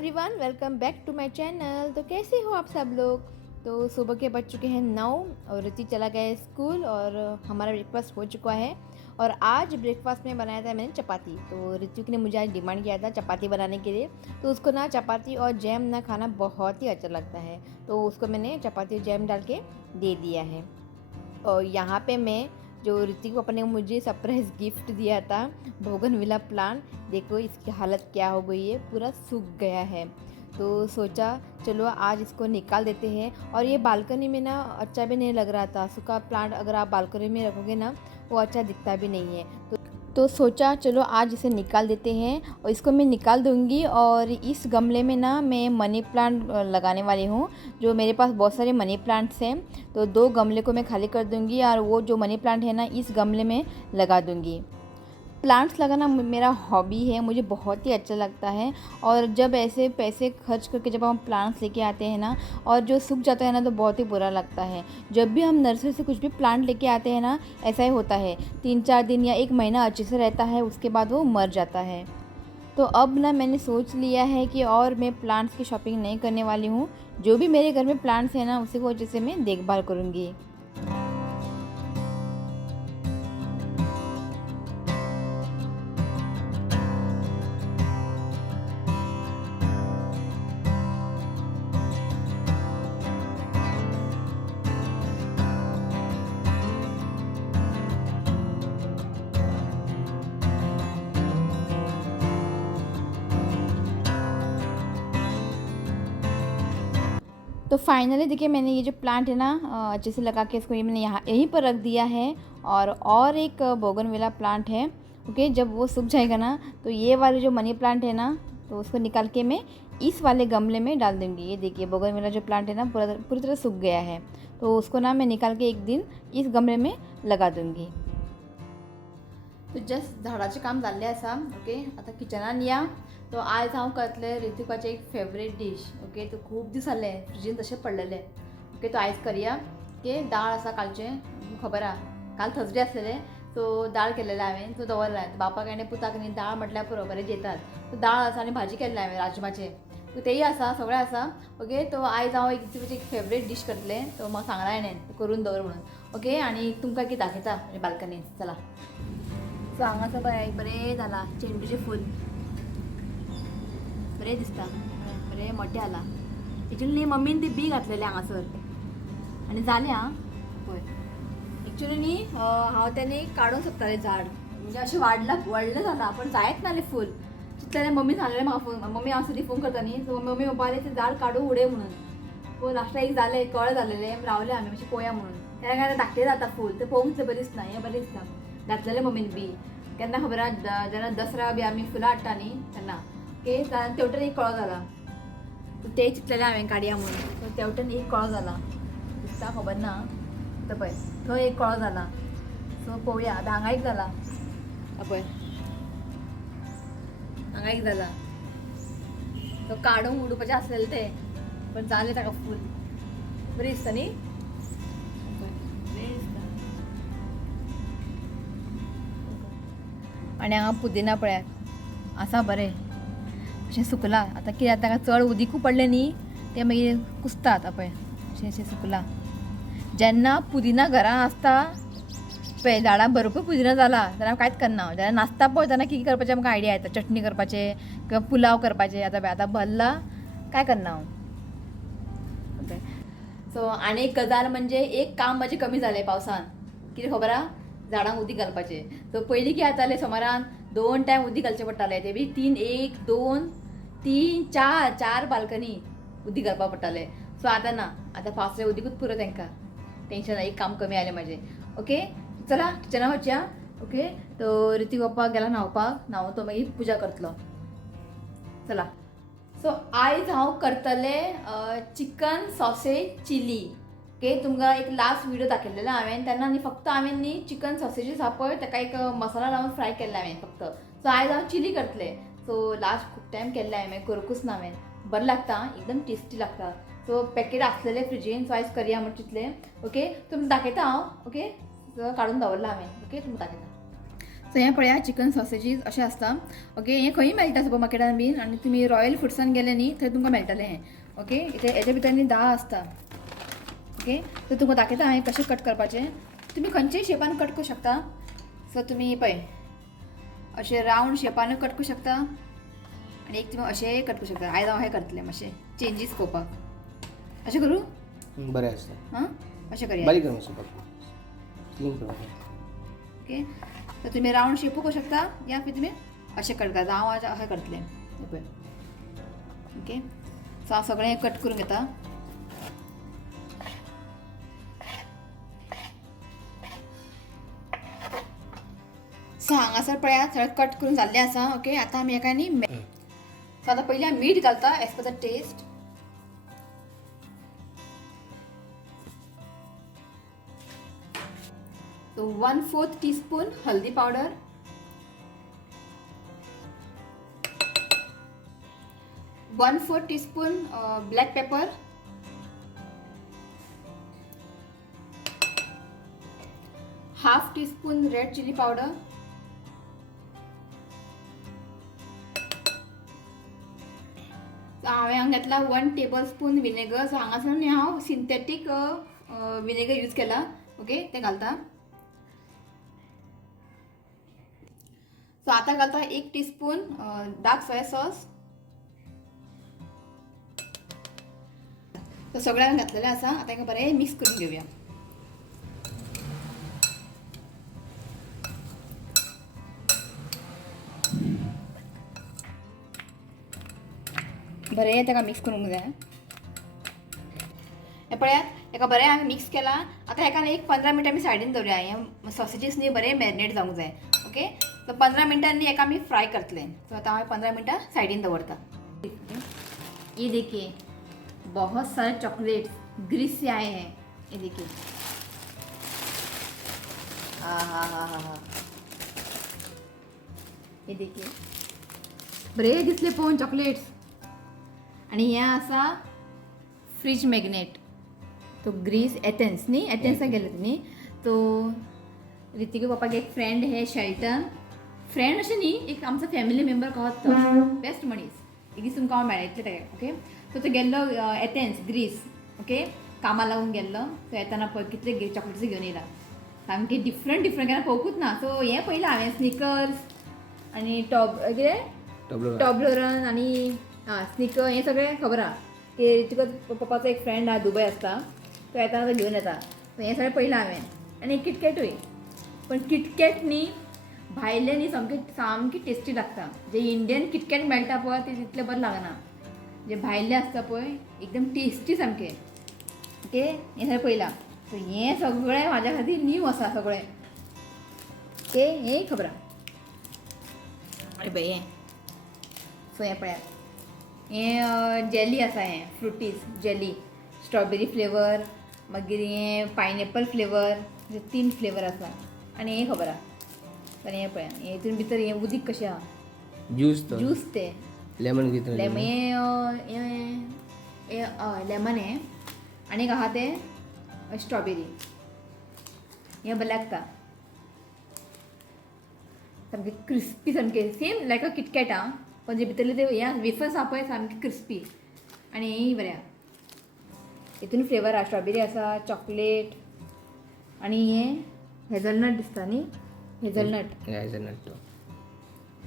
Everyone, welcome back to my channel. तो कैसे हो आप सब लोग। तो सुबह के बज चुके हैं 9 और ऋतिक चला गया है स्कूल और हमारा ब्रेकफास्ट हो चुका है। और आज ब्रेकफास्ट में बनाया था मैंने चपाती। तो ऋतिक ने मुझे आज डिमांड किया था चपाती बनाने के लिए। तो उसको ना चपाती और जैम ना खाना बहुत ही अच्छा लगता है, तो उसको मैंने चपाती और जैम डाल के दे दिया है। और यहाँ पे मैं जो ऋतिक पापा ने मुझे सरप्राइज़ गिफ्ट दिया था, बोगनविला प्लांट, देखो इसकी हालत क्या हो गई है, पूरा सूख गया है। तो सोचा चलो आज इसको निकाल देते हैं। और ये बालकनी में ना अच्छा भी नहीं लग रहा था, सूखा प्लांट अगर आप बालकनी में रखोगे ना वो अच्छा दिखता भी नहीं है। तो सोचा चलो आज इसे निकाल देते हैं और इसको मैं निकाल दूंगी। और इस गमले में ना मैं मनी प्लांट लगाने वाली हूँ। जो मेरे पास बहुत सारे मनी प्लांट्स हैं, तो 2 गमले को मैं खाली कर दूंगी और वो जो मनी प्लांट है ना इस गमले में लगा दूंगी। प्लांट्स लगाना मेरा हॉबी है, मुझे बहुत ही अच्छा लगता है। और जब ऐसे पैसे खर्च करके जब हम प्लांट्स लेके आते हैं ना और जो सूख जाता है ना तो बहुत ही बुरा लगता है। जब भी हम नर्सरी से कुछ भी प्लांट लेके आते हैं ना ऐसा ही होता है, 3-4 दिन या 1 महीना अच्छे से रहता है, उसके बाद वो मर जाता है। तो अब ना मैंने सोच लिया है कि और मैं प्लांट्स की शॉपिंग नहीं करने वाली हूँ। जो भी मेरे घर में प्लांट्स हैं ना उसी को अच्छे से मैं देखभाल करूँगी। तो फाइनली देखिए मैंने ये जो प्लांट है ना अच्छे से लगा के इसको ये मैंने यहाँ यहीं पर रख दिया है। और एक बोगनविला प्लांट है। ओके, जब वो सूख जाएगा ना तो ये वाले जो मनी प्लांट है ना तो उसको निकाल के मैं इस वाले गमले में डाल दूँगी। ये देखिए बोगनविला जो प्लांट है ना पूरी तरह सूख गया है, तो उसको ना मैं निकाल के एक दिन इस गमले में लगा दूँगी। तो जस्ट झाडाचे काम जाल्लें आसा। ओके, आता किचनान या। तो आयज हांव करतलें ऋतुकाचें एक फेवरेट डीश। ओके, तो खूब दीस जाले फ्रिजीन तशें पडलेले। ओके, तो आयज करया की दाळ आसा कालचें, खबर आहा काल थर्सडे आसलेलें, सो दाळ केल्लेलें हांवें, तो दवरला बापाक आनी पुताक न्ही दाळ म्हटल्यार पुरो बरें जेतात। तो दाळ आसा आनी भाजी केल्लें हांवें राजमाचें, तो तेय आसा, सगळें आसा। ओके, तो आयज हांव एक फेवरेट डीश करतलें, तो म्हाका सांगला हाणें करून दवर म्हणून। ओके, आनी तुमकां कितें दाखयता बाल्कनीन, चला। सो हांगासर बरें जाला चेंडूचें फूल, बरें दिसता, बरें मोठें जाला। एक्चुअली मम्मीन ती बी घातलेलें हांगासर आनी जालें आं पळय। एक्चुअली न्ही हांव तेन्ना काडूंक सोदतालें झाड, म्हणजे अशें व्हडलें जालां पण जायत नासलें फूल। चिंतलें मम्मी सांगलेलें म्हाका फोन, मम्मी हांव सदी फोन करता न्ही, सो मम्मी म्हणपाक लागली तें झाड काडूं उडय म्हणून। पूण लास्टाक एक जालें, कळ जालेलें, रावलें आमी मातशें पळोवया म्हणून। तेन्ना धाकटें जाता फूल, तें पळोवंक बरें दिसना, हें बरें दिसता। घातलेलें मम्मीन बी केन्ना खबर आहा, जेन्ना दसरा बी आमी फुलां हाडटा न्ही तेन्ना। ओके, तेवटेन एक कळो जाला, तें चिंतलेलें हांवें काडया म्हणून। सो तेवटेन एक कळो जाला दिसता, खबर ना, तो पळय थंय एक कळो जाला। सो पळोवया, आतां हांगा एक जाला, पळय हांगा एक जाला। तो काडूंक उडोवपाचें आसलेलें तें, पण जालें ताका फूल, बरें दिसता न्ही, बरें दिसता। आनी हांगा पुदिना पळयात आसा बरें, अशें सुकला। आतां कितें जाता, ताका चड उदीकू पडलें न्ही तें मागीर कुसतात, पळय अशें सुकला। जेन्ना पुदिना घरान आसता पळय, झाडां भरपूर पुदिना जाला जाल्यार हांव कांयच करना। जेन्ना नासता पळय तेन्ना कितें करपाचें आमकां आयडिया येता, चटणी करपाचें किंवा पुलाव करपाचें। आतां भरला काय करना हांव। सो आनी एक गजाल म्हणजे एक काम म्हजें कमी जालें पावसान, कितें खबर आहा, झाडांक उदीक घालपाचें। तो पयलीं कितें जातालें, सोमारान 2 टायम उदीक घालचें पडटालें, ते बी 1, 2, 3, 4 बाल्कनी उदीक घालपाक पडटालें। सो आतां ना, आतां पावसाचें उदीकूच पुरो तांकां, टेंशन ना, एक काम कमी जालें म्हजें। ओके, चला किचनाक वचया। ओके, तो ऋतिक बाप्पा गेला न्हांवपाक, न्हांवन तो मागीर पुजा करतलो, चला। सो आयज हांव करतलें चिकन सॉसेज चिली। ओके, तुमकां एक लास्ट व्हिडिओ दाखयल्लेलो हांवें, तेन्ना न्ही फक्त हांवें न्ही चिकन सॉसेजीस आसा पळय ताका एक मसाला लावन फ्राय केल्ले हांवें फक्त। सो आयज हांव चिली करतलें। सो लास्ट खूब टायम केल्लें हांवें, करूंकूच ना हांवें, बरें लागता, एकदम टेस्टी लागता। सो पॅकेट आसलेलें फ्रिजीन, सो आयज करया म्हण चिंतलें। ओके, तुमकां दाखयता हांव। ओके, काडून दवरला हांवें। ओके, तुमकां दाखयता। सो हें पळया चिकन सॉसेजीस अशें आसता. ओके, हें खंयी मेळटा सुपर मार्केटान बीन आनी तुमी रॉयल फुड्सान गेले न्ही थंय तुमकां मेळटलें हें. ओके, हेच्या भितर न्ही 10 आसता. ओके, तर तुमकां दाखयता हांवें कशें कट करपाचें. तुमी खंयच्याय शेपान कट करूं शकता. सो तुमी पळय अशें रावंड शेपानूय कट करूं शकता आनी एक तुमी अशेंय कट करूं शकता. आयज हांव हें करतलें मातशें चेंजीस पळोवपाक. अशें करूं? बरें आसता. हां, अशें करया. बारीक कर मातसो क्लीन कर. ओके, तर तुम्ही राऊंड शेपू करू शकता या फिर तुम्ही असे कट करता. हांव आज अशें करतलें. पळय. ओके, सो हांव सगळें कट करून घेता. सो हांगासर पळयात सगळें कट करून जाल्लें आसा. ओके, आतां आमी हेका न्ही सो आतां पयलीं मीठ घालता as per the taste. So 1/4 teaspoon haldi powder, 1/4 teaspoon black pepper, half teaspoon red chili powder, हांवें हांगा घेतला 1 tablespoon विनेगर. सो हांगासर न्ही हांव सिंथेटीक विनेगर यूज केला. ओके, ते घालता. सो आता घालता 1 टीस्पून डार्क सोया सॉस. तर सगळें हांवें घातलेलें आसा. आतां हाका बरें मिक्स करून घेवया. बरें ताका मिक्स करूंक जाय. हे पळयात हेका बरें हांवें मिक्स केला. आतां हेका एक 15 मिनटां आमी सायडीन दवरया. हे सॉसेजीस न्ही बरें मॅरिनेट जावंक जाय. ओके, तो 15 मिनटांनी हेका आमी फ्राय करतले. सो आतां हांवें 15 मिनटां सायडीन दवरता. ये देखिए बहुत सारे चॉकलेट्स ग्रीस से आए हैं. ये देखिए, हा. ये देखिए बरे दिसले पळोवन चॉकलेट्स. आणि हे आसा फ्रीज मॅग्नेट. तो ग्रीस एथेन्स न्ही, एथेन्साक गेले न्ही. तो रितिके पप्पाक एक फ्रेंड हे शेल्टन फ्रेंड अशें न्ही, एक आमचो फॅमिली मेंबर कहत तो बेस्ट मनीस. एक दीस तुमकां हांव मेळयतलें ताका. ओके, सो तो गेल्लो एथेन्स ग्रीस. ओके, कामा लागून गेल्लो. सो येताना पळय कितले चॉकलेट्स घेवन येयला. सामके डिफरंट केन्ना पळोवंकूच ना. सो हें पयलें हांवें स्निकर्स आनी टॉबलरन आनी स्निकर हें सगळें खबर आहा की तुका पप्पाचो एक फ्रेंड आहा दुबय आसता. तो येताना तो घेवन येता. सो हें सगळें पयलें हांवें आनी किटकॅटूय. पण किटकॅट न्ही भायले न्ही सामकी टेस्टी लागता. जे इंडियन किटकॅट मेळटा पळय ते तितलें बरें लागना. जे भायले आसता पळय एकदम टेस्टी सामके. ओके, हें सगळें पयलां. सो हें सगळें म्हाज्या खातीर न्यू आसा सगळें. ओके, हेंय खबर आहा. अरे बाय हें. सो हें पळयात हें जेली आसा. हें फ्रुटीज जेली स्ट्रॉबेरी फ्लेवर, मागीर हें पायनएपल फ्लेवर. 3 फ्लेवर आसा. आनी हें खबर आहा. तर हें पळया हेतून भितर हें उदीक कशें आहा. ज्यूस ते लेमन कितें लेमन हें आनीक आहा ते स्ट्रॉबेरी. हें बरें लागता. सामके क्रिस्पी सामके सेम लायक अ किटकॅट आहा. पण जे भितरले ते हें वेफर्स आहा पळय सामके क्रिस्पी. आनी हेंय बरें आहा. हितून फ्लेवर आहा स्ट्रॉबेरी आसा, चॉकलेट आनी हें हेझलनट दिसता न्ही. हेझलनट.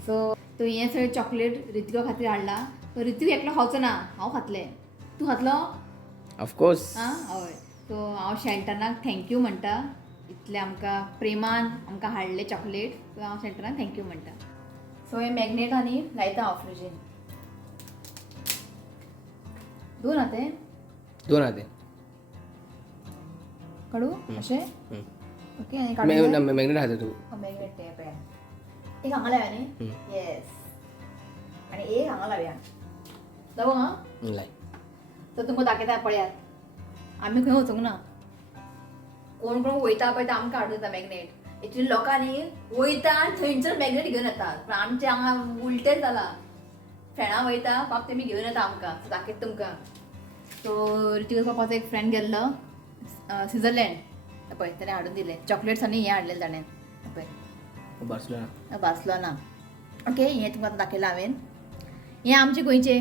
सो तो हें सगळें चॉकलेट रितिका खातीर हाडला. तो रितीक एकलो खावचो ना, हांव खातलें. तूं खातलो? ऑफकोर्स. आं हय. सो हांव शेल्टनाक थँक्यू म्हणटा. इतलें आमकां प्रेमान आमकां हाडलें चॉकलेट. सो हांव शेल्टनाक थँक्यू म्हणटा. सो हें मॅग्नेट आनी लायता हांव फ्रिजीन. 2 हाते काडू अशें. ओके, आनी काडून मॅग्नेट खाता तू. मॅग्नेट तें पळया. एक हांगा लावया न्ही. येस. आनी एक हांगा लावया. लावूं हां. लाय. तर तुमकां दाखयता पळयात. आमी खंय वचूंक ना. कोण वयता पळय ते आमकां हाडून येता मॅग्नेट. एक्चुली लोकांनी वयता आनी थंयसर मॅग्नेट घेवन येतात. पण आमचें हांगा उलटेंच जालां. फ्रेंडां वयता पाप तेमी घेवन येता आमकां. सो दाखयता तुमकां. सो रितीका पापाचो एक फ्रेंड गेल्लो स्विझर्लंड. पळय ताणें हाडून दिलें चॉकलेट्स आनी हें हाडलेलें ताणें. पळय बार्सिलोना. बार्सलोना. ओके, हे तुमकां आतां दाखयलां हांवें. हे आमचे गोंयचे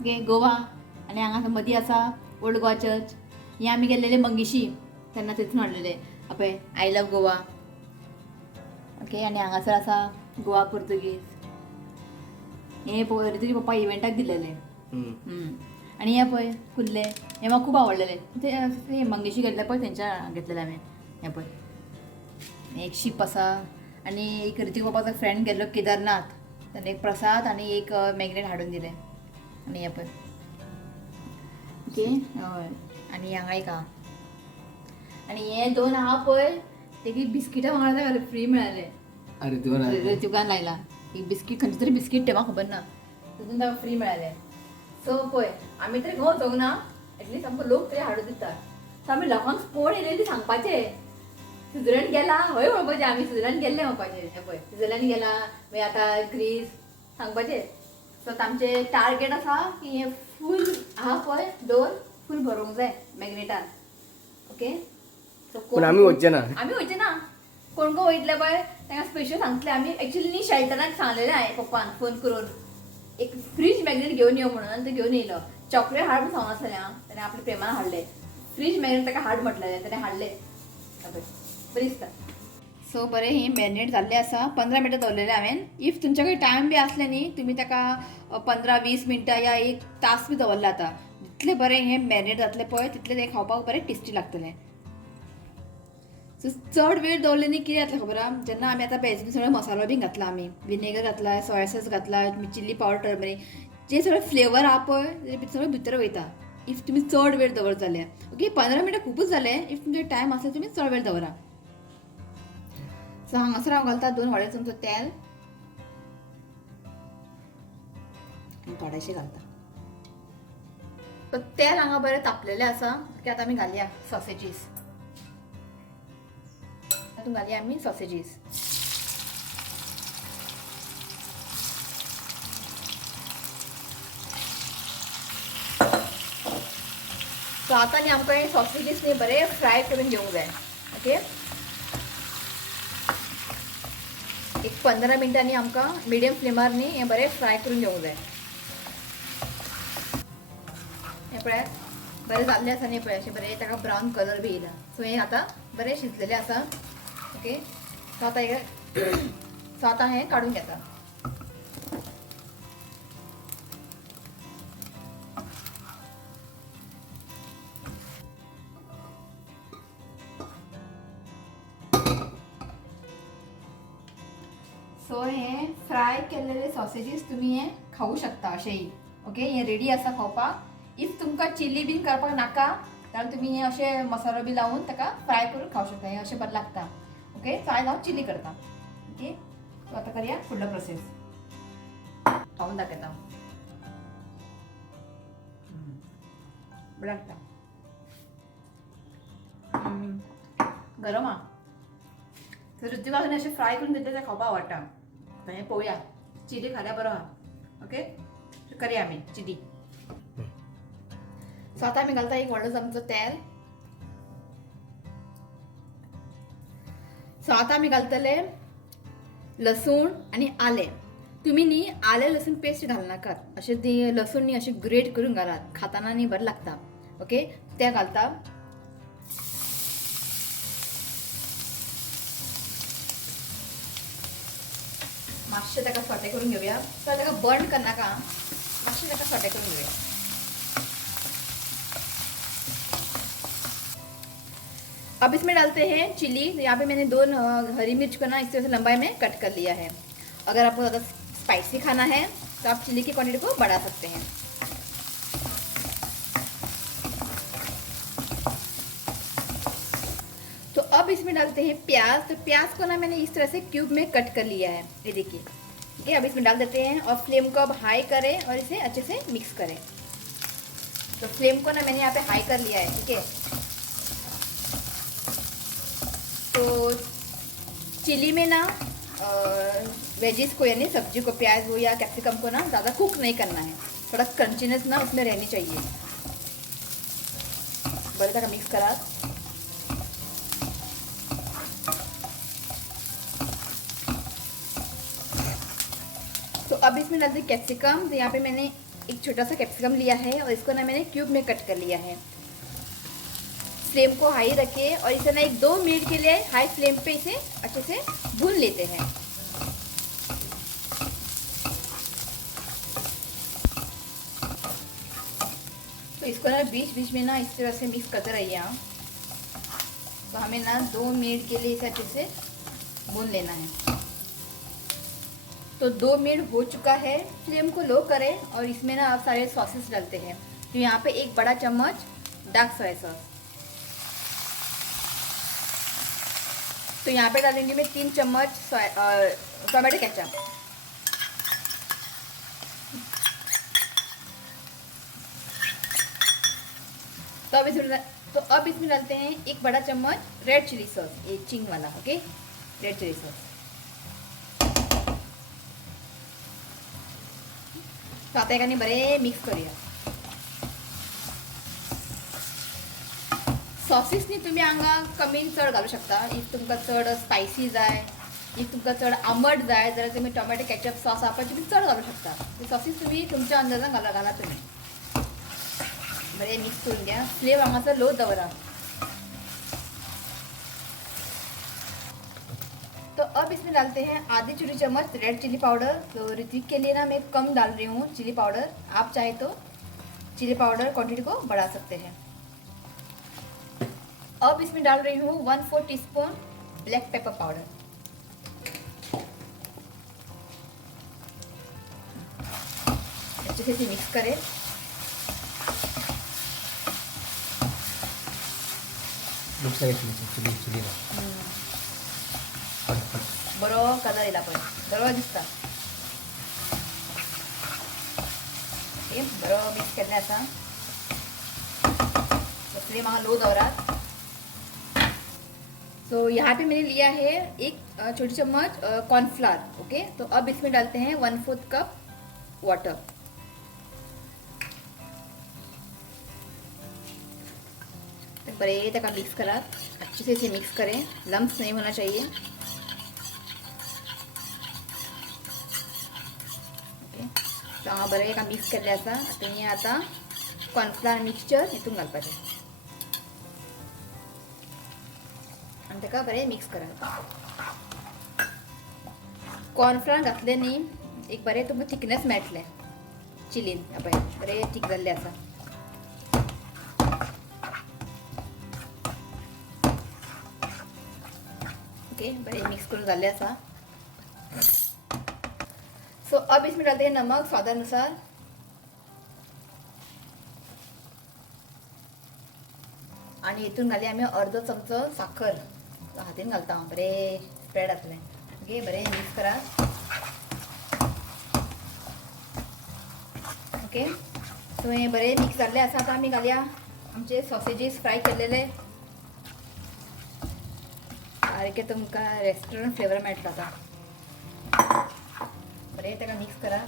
ओके गोवा आनी हांगा मदीं आसा ओल्ड गोवा चर्च. हे आमी गेल्लेले मंगेशी तेन्ना थंयसून हाडलेले आपय आय लव गोवा. ओके, आनी हांगासर आसा गोवा पुर्तुगीज. हे तुजे पप्पा इव्हेंटाक दिलेले. आनी हे पळय कुल्ले हे म्हाका खूब आवडलेले. ते मंगेशी गेल्ले पळय थंयच्या घेतलेले हांवें. हे पळय एक शीप आसा आनी एक ऋतीक बाबाचो फ्रेंड गेल्लो केदारनाथ ताणें एक प्रसाद आनी एक मॅग्नेट हाडून दिलें. आनी हे पळय ओके हय. आनी हांगा एक आहा आनी हे दोन आहा पळय तेकी बिस्किटां वांगडा फ्री मेळ्ळेले. अरे दोन ऋतुकान लायला एक बिस्कीट खंयचे तरी बिस्कीट ते म्हाका खबर ना तितून ताका फ्री मेळ्ळेले. सो पळय आमी तरी खंय वचोंक ना एटलीस्ट आमकां लोक तरी हाडून दिता. सो आमी लोकांक स्पोर्ट येयलेली सांगपाचें स्विझर्लंड गेला हय म्हणपाचें आमी स्विझर्लंड गेल्ले म्हणपाचें. हे पळय स्विझर्लंड गेला मागीर आतां ग्रीस सांगपाचें. सो आमचें टार्गेट आसा की हे फूल आहा पळय डोर फूल भरूंक जाय मॅग्नेटान. ओके पूण आमी वचचे ना. आमी वयचे ना. कोण कोण वयतले पळय तांकां स्पेशल सांगतले आमी. एक्चुअली न्ही शेल्टराक सांगलेलें हांवें पप्पान फोन करून एक फ्रीज मॅग्नेट घेवन यो म्हणून आनी तो घेवन येयलो. चॉकलेट हाड म्हणून सांगनासलें हांव ताणें आपल्या प्रेमान हाडलें. फ्रीज मॅग्नेट ताका हाड म्हटलें ताणें हाडलें. बरी दिसता. सो बरें ही मॅरिनेट जाल्लें आसा. 15 मिनटां दवरलेलें हांवें. इफ तुमचे कडेन टायम बी आसलें न्ही तुमी ताका 15-20 मिनटां या 1 तास बी दवरलें जाता. जितलें बरें हें मॅरिनेट जातलें पळय तितलें तें खावपाक बरें टेस्टी लागतलें. सो चड वेळ दवरलें न्ही कितें जातलें खबर आहा जेन्ना आमी आतां पळय सगळो मसालो बी घातला आमी विनेगर घातला सोया सॉस घातला चिली पावडर टर्मरीक जे सगळें फ्लेवर आहा पळय ते सगळें भितर वयता इफ तुमी चड वेळ दवरत जाल्यार. ओके 15 मिनटां खूबच जालें. इफ तुमचे टायम आसल्यार तुमी चड वेळ दवरा. सो हांगासर हांव घालता 2 व्हडें चमचो तेल थोडेशें घालता. सो तेल हांगा बरें तापलेलें आसा की आतां आमी घालया सॉसेजीस. तातूंत घालया आमी सॉसेजीस. सो आतां न्ही आमकां हे सॉसेजीस न्ही बरें फ्राय करून घेवंक जाय. ओके एक 15 मिनटांनी आमकां मिडियम फ्लेमार न्ही हे बरें फ्राय करून घेवंक जाय. हे पळय बरें जाल्लें आसा न्ही पळय अशें बरें ताका ब्रावन कलर बी येयला. सो हें आतां बरें शिजलेलें आसा. ओके सो आतां हें काडून घेता. सो हे फ्राय केलेले सॉसेजीस तुमी हे खावू शकता अशेंय. ओके हे रेडी आसा खावपाक. इफ तुमकां चिली बीन करपाक नाका जाल्यार तुमी हे अशें मसालो बी लावून ताका फ्राय करून खावू शकता. हे अशें बरें लागता. ओके सो आयज हांव चिली करता. ओके सो आतां करया फुडलो प्रोसेस खावून दाखयता. बरें लागता. गरम आहा. सो ऋतुकाक न्ही अशें फ्राय करून दितलें तें खावपाक आवडटा. हें पळोवया चिली खाल्यार बरो आहा. ओके करया आमी चिली. सो आतां आमी घालता एक व्हडलो चमचो तेल. सो आतां आमी घालतले लसूण आनी आलें. तुमी न्ही आलें लसूण पेस्ट घालनाकात. अशें ती लसूण न्ही अशें ग्रेट करून घालात. खाताना न्ही बरें लागता. ओके तें घालता. मातशें ताका सोटे करून घेवया. तर ताका बर्न करनाका मातशें ताका सोटे करून घेवया. अब इसमें डालते हैं चिली. यहाँ पे मैंने 2 हरी मिर्च को ना इस तरह से लंबाई में कट कर लिया है. अगर आपको ज़्यादा स्पाइसी खाना है तो आप चिली की क्वांटिटी को बढ़ा सकते हैं. तो अब इसमें डालते हैं प्याज. तो प्याज को ना मैंने इस तरह से क्यूब में कट कर लिया है. ये देखिए. ठीक है अब इसमें डाल देते हैं और फ्लेम को अब हाई करें और इसे अच्छे से मिक्स करें. तो फ्लेम को ना मैंने यहाँ पे हाई कर लिया है. ठीक है तो चिली में ना वेजिस को यानी सब्जी को प्याज हो या कैप्सिकम को ना ज़्यादा कुक नहीं करना है. थोड़ा क्रंचीनेस ना उसमें रहनी चाहिए. बड़े तक मिक्स करा. अब इसमें डालते हैं कैप्सिकम। तो यहाँ पे मैंने एक छोटा सा कैप्सिकम लिया है और इसको ना मैंने क्यूब में कट कर लिया है। फ्लेम को हाई रखे और इसे ना 1-2 मिनट के लिए हाई फ्लेम पे इसे अच्छे से भून लेते हैं। तो इसको ना बीच बीच में ना इस तरह से मिक्स करते रहिए आप। तो हमें ना 2 मिनट के लिए इसे अच्छे से भून लेना है। तो 2 मिनट हो चुका है। फ्लेम को लो करें और इसमें ना आप सारे सॉसेस डालते हैं। तो यहाँ पे 1 बड़ा चम्मच डार्क सोया सॉस। तो यहाँ पे डालेंगे मैं 3 चम्मच टोमेटो केचप। तो अब इसमें डालते हैं 1 बड़ा चम्मच रेड चिली सॉस, ये चिंग वाला, ओके, रेड चिली सॉस। तो आता है का नहीं बरे मिक्स करूया। सॉसेसनी तुम्ही हांगा कमी चड घालू शकता। इफ तुमकां चड स्पायसी जाय, इफ तुमकां चड आंबट जाय जाल्यार तुम्ही टोमॅटो केचप सॉस आपण तुम्ही चड घालू शकता। ते सॉसेस तुम्ही तुमच्या अंदाजान घाला तुम्ही। बरे मिक्स करून घ्या। फ्लेम हांगासर लो दवरा। तो अब इसमें डालते हैं आधी छोटी चम्मच रेड चिली पाउडर। तो ऋत्विक के लिए ना मैं कम डाल रही हूँ चिली पाउडर। आप चाहे तो चिली पाउडर क्वांटिटी को बढ़ा सकते हैं। अब इसमें डाल रही हूँ 1/4 टीस्पून ब्लैक पेपर पाउडर। अच्छे से मिक्स करें। बरो कलर येला पण बरोबर दिसता। ओके, बरोबर मिक्स केलें आसा। फ्लेम हांगा लो दवरात। तो यहाँ पे मैंने लिया है 1 छोटी चम्मच कॉर्नफ्लावर, ओके। तो अब इसमें डालते हैं 1/4 कप वाटर। तो बड़े तक मिक्स करा, अच्छे से इसे मिक्स करें, लम्स नहीं होना चाहिए। ओके, तो हांगा बरें का मिक्स केल्लें आसा। आता कॉर्नफ्लावर मिक्सचर हितून घालपाचें आनी ताका बरें मिक्स करा। कॉर्नफ्लावर घातले न्ही एक बरें तुमकां थिकनेस मेळटलें चिलीन। पळय बरें थीक जाल्लें आसा। ओके, बड़े मिक्स करून जाल्लें आसा। सो अब इसमें डालते हैं नमक स्वादानुसार। आणि हितून घाली आमी अर्दो चमचो साखर। हातीन घालता हांव, बरें स्प्रेड जातलें। ओके, बरें मिक्स करा। ओके, सो हें बरें मिक्स जाल्लें आसा। आतां आमी घालया आमचे सॉसेजीस फ्राय केल्लेले। सारकें तुमकां रेस्टॉरंट फ्लेवर मेळटलो आतां। बरें ताका मिक्स करा।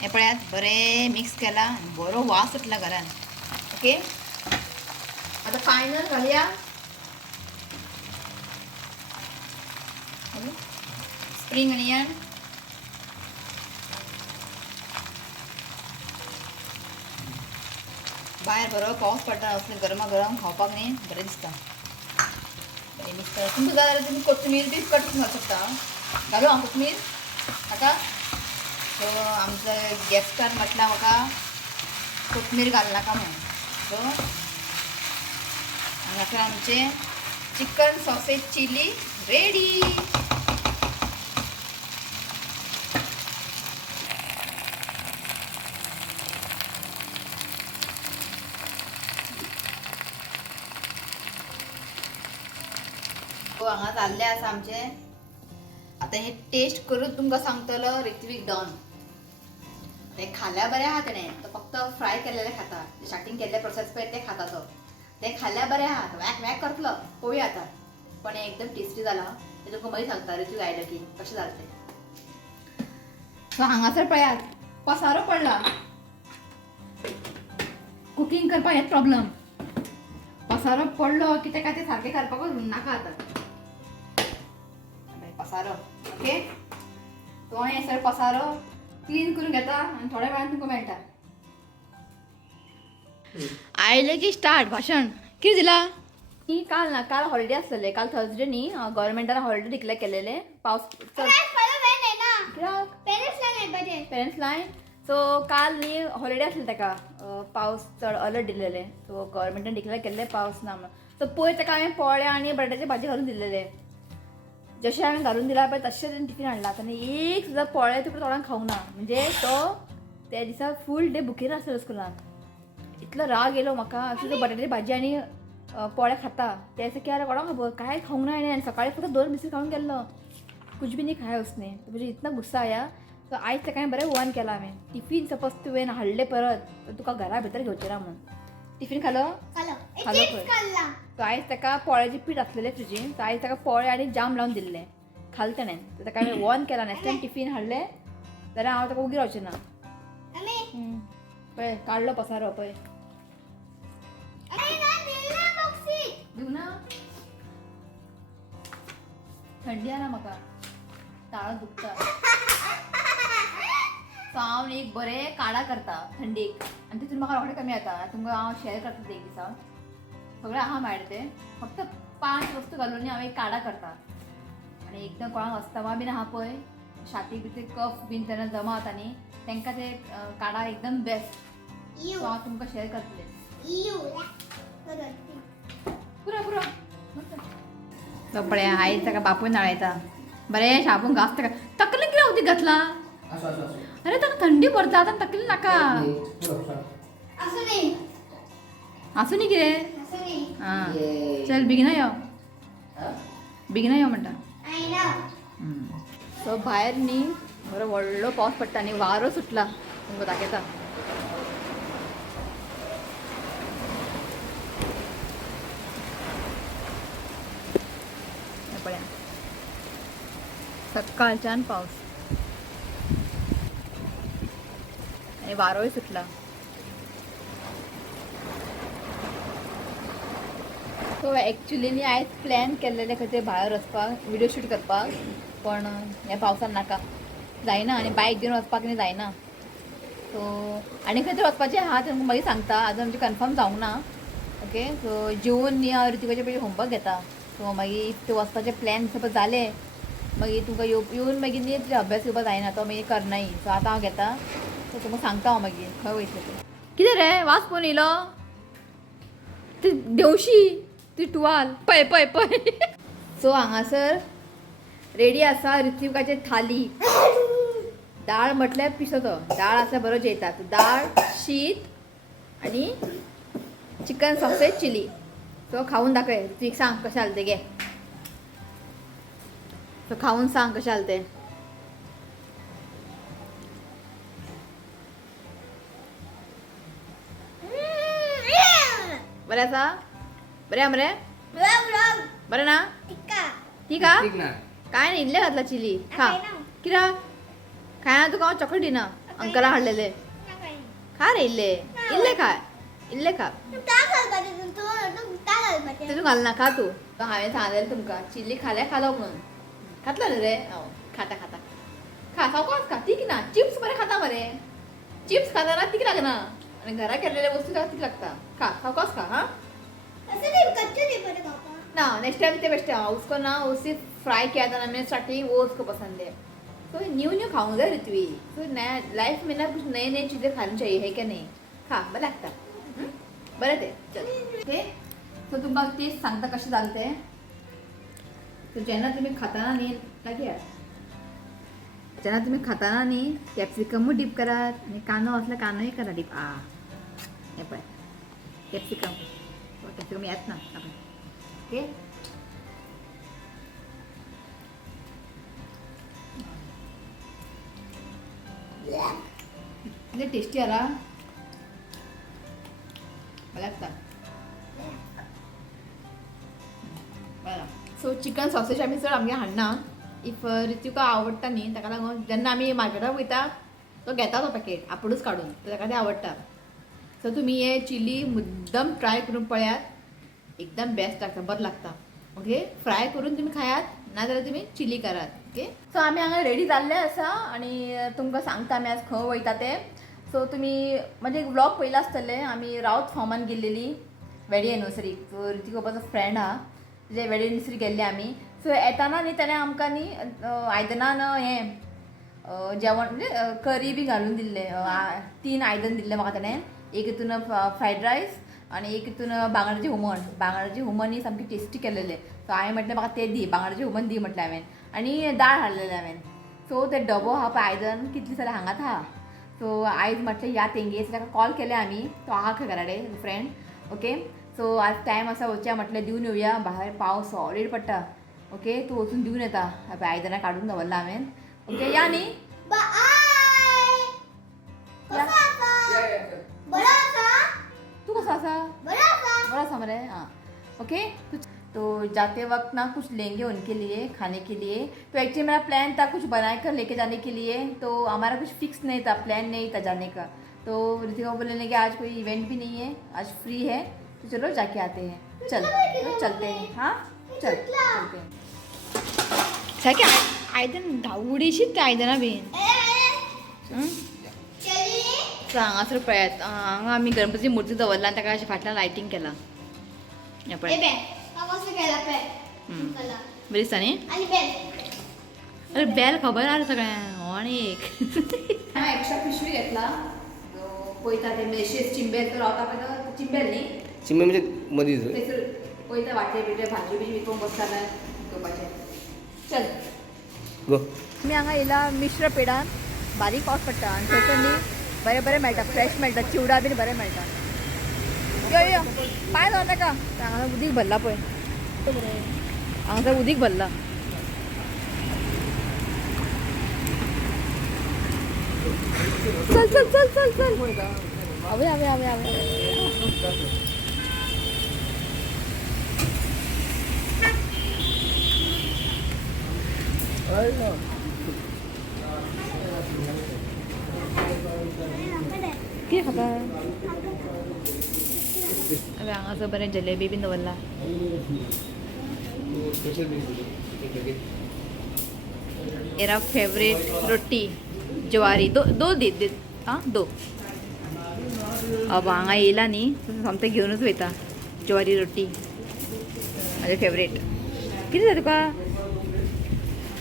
हे पळयात बरें मिक्स केला, बरो वास सुटला घरान। ओके, आता फायनल घालया स्प्रिंग अनियन। भायर बरो पावस पडटा, असलें गरमा गरम खावपाक न्ही बरें दिसता। बरें मिक्स करा। तुमकां जाय जाल्यार तुमी कोथमीर बी कट करून घालूं शकता। घालूं हांव कोथमीर ताका। सो आमचो गॅस्टान म्हटल्यार म्हाका कोथमीर घालनाका म्हणून। सो हांगासर आमचें चिकन सॉसेज चिली रेडी। हांगा जाल्लें आसा आमचें। आतां हें टेस्ट करून तुमकां सांगतलो ऋत्विक डॉन। तें खाल्यार बरें आहा तेणें, तो फक्त फ्राय केल्लेलें खाता। स्टार्टींग केल्ले प्रोसेस पळय तें खाता तो। तें खाल्यार बरें आहा, वॅक वॅक करतलो। पळोवया आतां, पण हें एकदम टेस्टी जाला। तें तुमकां मागीर सांगता ऋत्विक आयलो की कशें जालें तें। सो हांगासर पळयात पसारो पडला. कुकिंग करपाक हेच प्रॉब्लम. पसारो पडलो की ते सारकें करपाकूच नाका आतां. पसारो ओके. तो हे सर पसारो क्लीन करून घेता आनी थोड्या वेळान तुमकां मेळटा. आयले की स्टार्ट भाशण. कितें दिला? काल हॉलिडे आसलेले. काल थर्सडे न्ही गव्हर्मेंटान हॉलिडे डिक्लेअर केलेले. पावस पेरेंट्स लायन. सो काल न्ही हॉलिडे आसले ताका. पावस चड अलर्ट दिलेले. सो गव्हर्मेंटान डिक्लेअर केल्ले पावस ना म्हणून. सो पयर ताका हांवें पोळ्या आनी बटाट्याची भाजी घालून दिलेले. जशें हांवें घालून दिला पळय तशें तेणें टिफीन हाडला. ताणें एक सुद्दां पोळे तुका तोंडान खावंक ना. म्हणजे तो त्या दिसा फूल डे बुकीर आसलो स्कुलान. इतलो राग येयलो म्हाका. अशी तो बटाट्याची भाजी आनी पोळे खाता. ते दिसा क्या कोणाक खबर काय खावंक ना हाणें. आनी सकाळी फक्त 2 बिस्कीट खावन गेल्लो. कुछ भी नहीं खाया उसने. म्हणजे इतना गुस्सा आया. सो आयज ताका हांवें बरें वॉर्न केलां हांवें. टिफीन सपोज तुवें हाडले परत तर तुका घरा भितर घेवचें ना म्हणून. टिफीन खालो पळय. सो आयज ताका पोळ्याची पीठ आसलेलें फ्रिजीन. सो आयज ताका पोळे आनी जाम लावन दिल्ले. खालें ताणें. सो ताका हांवें वॉर्न केलां नेक्स्ट टायम टिफीन हाडलें जाल्यार हांव ताका उगी रावचें ना. पळय काडलो पसारो पळय. दिवना. थंडी आला म्हाका. ताळो दुखता. सो हांव एक बरें काडा करता थंडीक आनी तितून म्हाका रोखडें कमी जाता. तुमकां हांव शेअर करता एक दिसा. सगळें आहा म्हाजे तें. फक्त 5 वस्तू घालून हांव एक काडा करता. आनी एकदम कोणाक अस्थमा बीन आहा पळय छाती भितर कफ बीन तेन्ना जमा जाता न्ही तांकां ते काडा एकदम बेस्ट. सो हांव तुमकां शेअर करतलें. पुरो तो पळय आयज ताका बापूय नाळयता. बरें शाबून घास ताका. तकलेन कितें उदीक घातला? अरे ताका थंडी पडटा आतां तकली नाका. आसूं न्ही कितें. आं चल बेगिना यो. बेगिना यो म्हणटा. सो भायर न्ही बरो व्हडलो पावस पडटा आनी वारो सुटला. तुमकां दाखयता. पळया सकाळच्यान पावस आनी वारोय सुटला. सो एक्चुली न्ही आयज प्लॅन केल्लेले खंय ते भायर वचपाक विडियो शूट करपाक. पण ह्या पावसान नाका जायना आनी बायक घेवन वचपाक न्ही जायना. सो आनी खंय तरी वचपाचें आहा तें तुमकां मागीर सांगता. आजून आमचें कन्फर्म जावंक ना. ओके. सो जेवून न्ही हांव ऋतुकाचे पयलीं होमवर्क घेता. सो मागीर ते वचपाचे प्लॅन सपोज जाले मागीर तुमकां येवन मागीर न्ही तुजे अभ्यास घेवपाक जायना. तो मागीर करनाय. सो आतां हांव घेता. सो तुमकां सांगता हांव मागीर खंय वयतलें तें. कितें रे वास कोण येयलो? ती देवशी ती टुवाल पळय पळय पळय. सो हांगासर रेडी आसा ऋत्विकाचे थाली. दाळ म्हटल्यार पिसो तो. दाळ आसल्यार बरो जेयतात. दाळ शीत आनी चिकन सॉसेज चिली. सो खावून दाखय. ऋत्विक सांग कशें जालें तें घे. सो खावून सांग कशें जालें तें. बरें आसा? बरें आहा मरे? बरें ना? ठीक हा? काय नाही इल्ले घातला चिली. खा. कित्याक? खायना तुका हांव चॉकलेट दिना. अंकला हाडलेले. खा रे इल्ले. इल्ले खा. इल्ले खा. तू घालना खा तू. हांवें सांगलेलें तुमकां चिली खाल्या खालो म्हणून. खातलो न्ही रे? खाता खाता. खा सावकास खा. तीक ना. चिप्स बरें खाता मरे. चिप्स खाताना तीक लागना. आनी घरा केल्लेले वस्तू तीक लागता. खा सावकास खा. हा ना नेक्स्ट टाइम ते बेस्ट है. उसको ना उसी फ्राई किया था ना मैंने स्टार्टिंग वो उसको पसंद है. तो न्यू न्यू खाऊंगा ऋत्वी. तो नया लाइफ में ना कुछ नए नए चीज़ें खानी चाहिए है क्या नहीं. खा बरं लागता. बरं ते चल ते. सो तुमकां टेस्ट सांगता कशें जालें तें. सो जेन्ना तुमी खाताना न्ही लागीं जेन्ना तुमी खाताना न्ही कॅप्सिकमूय डीप करात आनी कांदो असल्यार कांदोय करा डीप. हें पळय कॅप्सिकम. कॅप्सिकम येत ना आपण. ओके. इतले टेस्टी आला. बरं लागता. बरं. सो चिकन सॉसेज आमी चड आमगे हाडना. इफ ऋतुका आवडटा न्ही ताका लागून जेन्ना आमी मार्केटाक वयता तो घेता तो पॅकेट आपूणच काडून ताका ते आवडटा. सो तुम्ही हे चिली मुद्दम ट्राय करून पळयात, एकदम बेस्ट लागता, बरं लागता. ओके, फ्राय करून तुम्ही खायात नाजाल्यार तुम्ही चिली करात. ओके, सो आमी हांगा रेडी जाल्ले आसा आनी तुमकां सांगता आमी आज खंय वयता ते. सो तुम्ही म्हणजे एक व्लॉग पयला आसतले, आमी रावत फार्मान गेल्लेली वेडी एनिवर्सरी. सो ऋतिक बाबाचो फ्रेंड आहा, तेजे वेडी एनिवर्सरी गेल्ले आमी. सो येताना न्ही ताणें आमकां न्ही आयदनान हें जेवण म्हणजे करी बी घालून दिल्ले. 3 आयदन दिल्ले म्हाका ताणें. एक हितून फ्रायड रायस आनी एक हितून बांगड्याचें हुमण. बांगड्याचें हुमण न्ही सामकें टेस्टी केल्लेलें. सो हांवें म्हटलें म्हाका तें दी, बांगड्याचें हुमण दी म्हटलें हांवें. आनी दाळ हाडलेलें हांवें. सो ते डबो आहा पळय आयदन कितले जाल्यार हांगाच आहा. सो आयज म्हटलें या तेंगे. सो ताका कॉल केलें आमी, तो आहा खंय घरा कडेन फ्रेंड. ओके, सो आज टायम आसा वचया म्हटलें, दिवन येवया. भायर पावस सॉलीड पडटा. ओके, तूं वचून दिवन येता. आयदनां काडून दवरला हांवें. ओके, या न्ही. तू कसा आसा? बड़ा आसा मरे. हाँ, ओके. तो जाते वक्त ना कुछ लेंगे उनके लिए खाने के लिए. तो एक्चुअली मेरा प्लान था कुछ बनाकर लेके जाने के लिए, तो हमारा कुछ फिक्स नहीं था, प्लान नहीं था जाने का. तो ऋतिका बोलने कि आज कोई इवेंट भी नहीं है, आज फ्री है, तो चलो जाके आते हैं. चल तो चलते हैं. हाँ चल चलते हैं. सारखे आयदन धावडीशीच आयदनां बीन हांगासर पळयात. हांगा आमी गणपतीची मुर्ती दवरला आनी ताका अशें फाटल्यान लायटींग केला. हें पळय बरी दिसता न्ही. अरे बेल खबर आहा सगळ्यांक. आणि एक हांवें एक्स्ट्रा पिशवी घेतला. पळयता ते मेशेस चिंबेल तो रावता पळय तो चिंबेल न्ही. चिंबे म्हणजे मदींच. थंयसर पळयता वाटे बिटे भाजी बिजी विकूंक बसता जाल्यार घेवपाचें. चल गो. मी हांगा येयला मिश्र पेडान. बारीक पावस पडटा आनी थंयसर न्ही बरें बरें मेळटा, फ्रेश मेळटा, चिवडा बीन बरें मेळटा. यो यो पांय जावन ताका. हांगा उदीक भरला पळय, हांगा उदीक भरला. चल चल चल चल चल हांवे हांवे हांवे हांवे कितें खाता? हांवें हांगासर बरें जलेबी बीन दवरला. मेरा फेवरेट रोटी ज्वारी. दो दे आं दो. अब हांगा येयला न्ही सोमतें घेवनूच वयता. ज्वारी रोटी म्हाजें फेवरेट. कितें जाय तुका?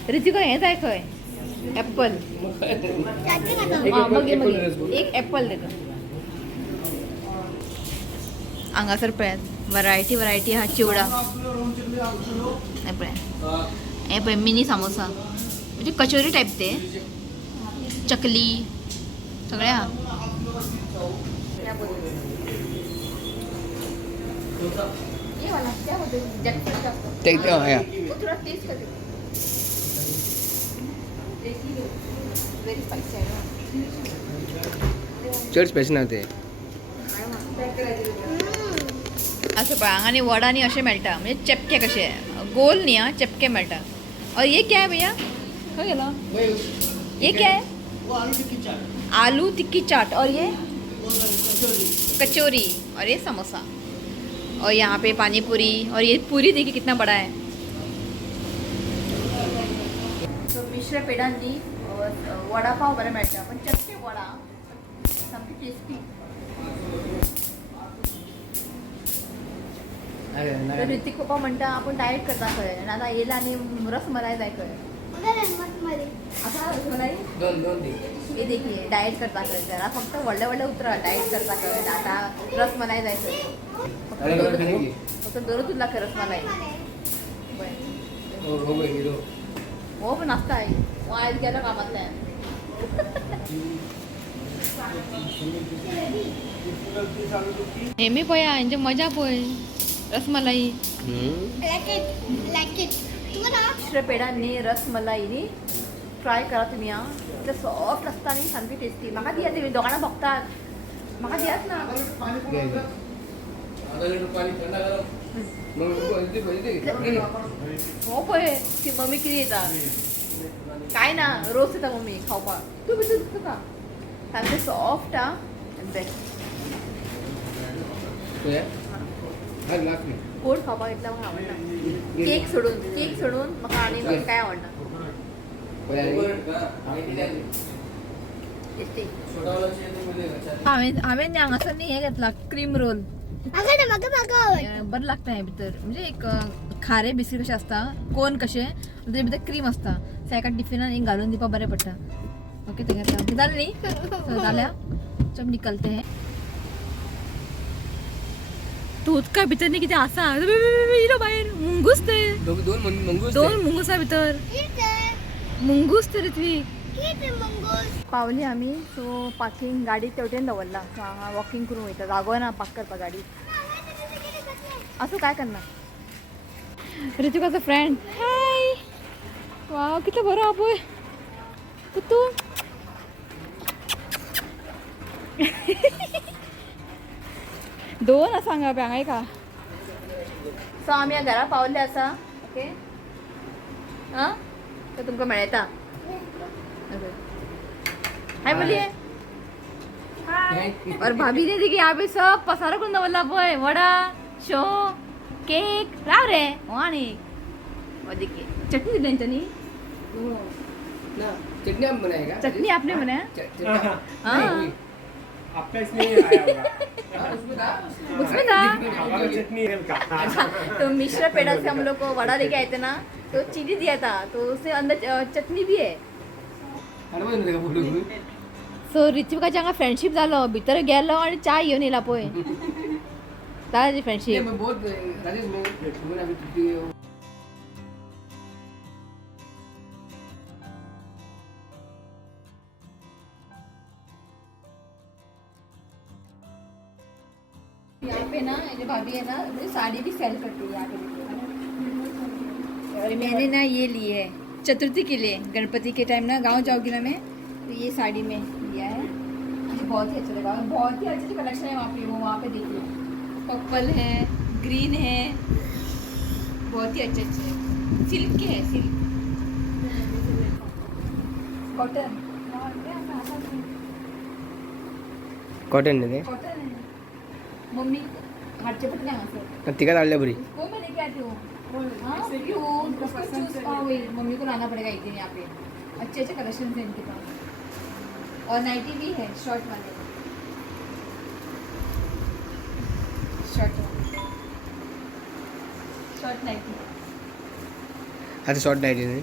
ऋतिका हें जाय खंय? एप्पल. मगे मगे एक एप्पल देता. हांगासर पळयात वरायटी आहा चिवडा. हें पळय मिनी सामोसा म्हणजे कचोरी टायप ते. चकली सगळें आहा. चड स्पेशल ना ते. असं पळय हांगा न्ही वडांनी अशें मेळटा म्हणजे चेपके कशे गोल न्ही आं चेपके मेळटा. और ये क्या है भैया? खंय गेलो? ये क्या है? आलू टिक्की चाट. और ये कचौरी. और ये समोसा. और यहाँ पे पानी पूरी. और ये पूरी देखिए कितना बड़ा है. तो मिश्र पेडांनी वडापाव बरें मेळटा पण चटके वडा सामकी टेस्टी. तर ऋतिक पप्पा म्हणटा आपण डाएट करता खंय आनी आतां येयला आनी रसमलाई जाय खंय. आतां रसमलाई हे देखिए डाएट करता खंय. जरा फक्त व्हडले व्हडले उतरां डाएट करता खंय. आतां रसमलाई जाय खंय. फक्त दररोज उरला खंय रसमलाई. हो पण नासता हो आयज गेलो कामांतल्यान. हेमी पळया हेंची मजा पळय. रसमलाई मिश्र पेडांनी रसमलाई ट्राय करा तुम्ही. हां ते सॉफ्ट आसता आनी सामकी टेस्टी. म्हाका दिया तुम्ही दोगांना भोगतात. म्हाका दियात ना. हो पळय ती मम्मी कितें दिता काय ना रोस येता मम्मी खावपाक. तूं भितर तुका सामने सॉफ्ट हा बेस्ट तो या हा लास्ट में गोड खावपा घेतला म्हाका आवडना केक सोडून म्हाका आनी काय आवडना टेस्टी हांवें हांगासर न्ही हें घेतला क्रीम रोल बरें लागता हें भितर म्हणजे एक खारे बिस्कीट कशें आसता कोन कशें ताजे भितर क्रीम आसता सो एका टिफिनान एक घालून दिवपाक बरें पडटा ओके ते घेतला जालें न्ही जाल्या चल निकलते हैं तो उदका भितर न्ही कितें आसा इलो भायर मुंगूस ते दोन मंगूस दोन मुंगुसा भितर मुंगूस तर ती पावली आम्ही सो पार्किंग गाडी तेवटेन दवरला सो हांगा वॉकिंग करूंक वयता जागो ना पार्क करपा गाडी असो काय करना ऋतुकाचो फ्रेंड हाय वाव कितलो बरो हा पळय तू दोन आसा हांगा हांगा एक सो आमी घरा पावले आसा ओके हां तर तुमकां मेळयता हाय बोलिए और भाभी ने देखिए यहाँ पे सब पसारा करून दवरला पळय वडा शो केक राव रे आणि और देखिए चटनी दिली त्यांनी ना चटनी आप बनाएगा चटनी आपने बनाया हाँ आपका इसलिए आया होगा उसमें था उसमें था हमारा चटनी है का अच्छा तो मिश्र पेड़ा से हम लोग को वड़ा लेके आए थे ना तो चीनी दिया था तो उससे अंदर चटनी भी है सो ऋतिकाच्या हांगा फ्रेंडशिप जालो भितर गेलो आणि चाय घेवन येयला पळय ताजी फ्रेंडशिप मैं बहुत राजेश में अभी छुट्टी यहाँ पे ना ये जो भाभी है ना मुझे साड़ी भी सेल करती है यहाँ पे और मैंने ना ये ली है चतुर्थी के लिए गणपति के टाइम ना गांव जाओगी ना मैं तो ये साड़ी में लिया है मुझे बहुत ही अच्छा लगा बहुत ही अच्छी कलेक्शन है वहाँ पे देखिए पर्पल है ग्रीन है बहुत ही अच्छे सिल्क के है सिल्क कॉटन कॉटन ने कॉटन है मम्मी हातचे पटले हांगासर तिका डालल्या बरी वो मैं लेके आती हूँ हाँ क्यों उसको चूज वही मम्मी को लाना पड़ेगा एक दिन यहाँ पे अच्छे अच्छे कलेक्शन हैं इनके पास और नाइटी भी है शॉर्ट वाले शॉर्ट नाइटी आता शॉर्ट नाईट आहे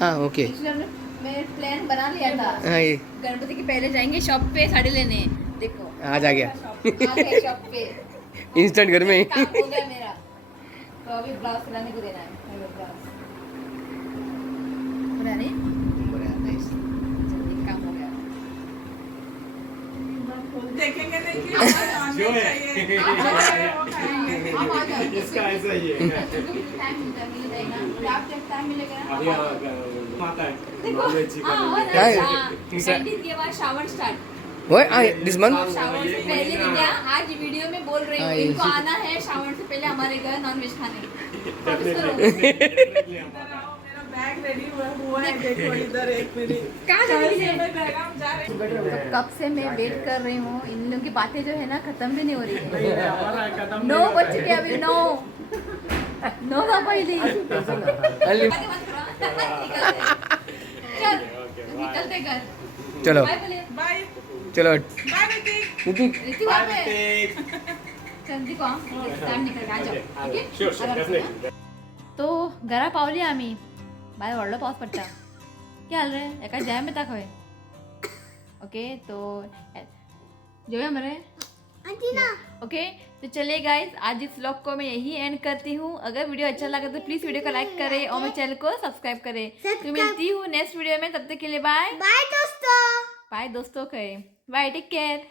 हाँ ओके एक्चुअली हमने मैं प्लान बना लिया था हाँ ये गणपति के पहले जाएंगे शॉप पे साड़ी लेने देखो आज आ गया आ गए शॉप पे इंस्टेंट घर में ही काम हो गया मेरा तो अभी ब्लाउज सिलाने को देना है ब्लाउज बना नहीं चलिए काम हो गया देखेंगे नहीं कि जो है आप आ जाओ इसका ऐसा ही है टाइम मिल जाएगा आप जब टाइम मिलेगा अभी आता है नॉनवेज चिकन काय? के बाद शावर स्टार्ट होय दिस मंथ शावर से पहले नहीं क्या आज वीडियो में बोल रही हूँ हाँ, इनको ये- आना है शावर से पहले हमारे घर नॉनवेज खाने प्रॉमिस करो इधर आओ मेरा बैग रेडी हुआ है देखो इधर एक मिनट कहाँ जा रही है मैं बहराम जा रही तो कब से मैं वेट कर रही हूँ इन लोगों की बातें जो है ना खत्म भी नहीं हो रही है हमारा कदम 9 बज चुके अभी 9 का पहले Only- बातें मत करो, निकलते। चल निकलते घर चलो बाय बोले बाय चलो बाय ऋतिक ऋतिक रीति वहाँ पे चल देखो टाइम निकल गया, आ जाओ ठीक है Sure, आराम से, definitely. हाँ? तो घरा पावली आम्ही बाहेर व्हडलो पाऊस पडटा क्या हाल रे एका जॅम येता खंय ओके तो जोया मरे ओके तो चलिए गाइस आज इस व्लॉग को मैं यही एंड करती हूँ अगर वीडियो अच्छा लगा तो प्लीज वीडियो को लाइक करें और मेरे चैनल को सब्सक्राइब करें तो मिलती हूँ नेक्स्ट वीडियो में तब तक के लिए बाय बाय दोस्तों बाय दोस्तों कहें बाय टेक केयर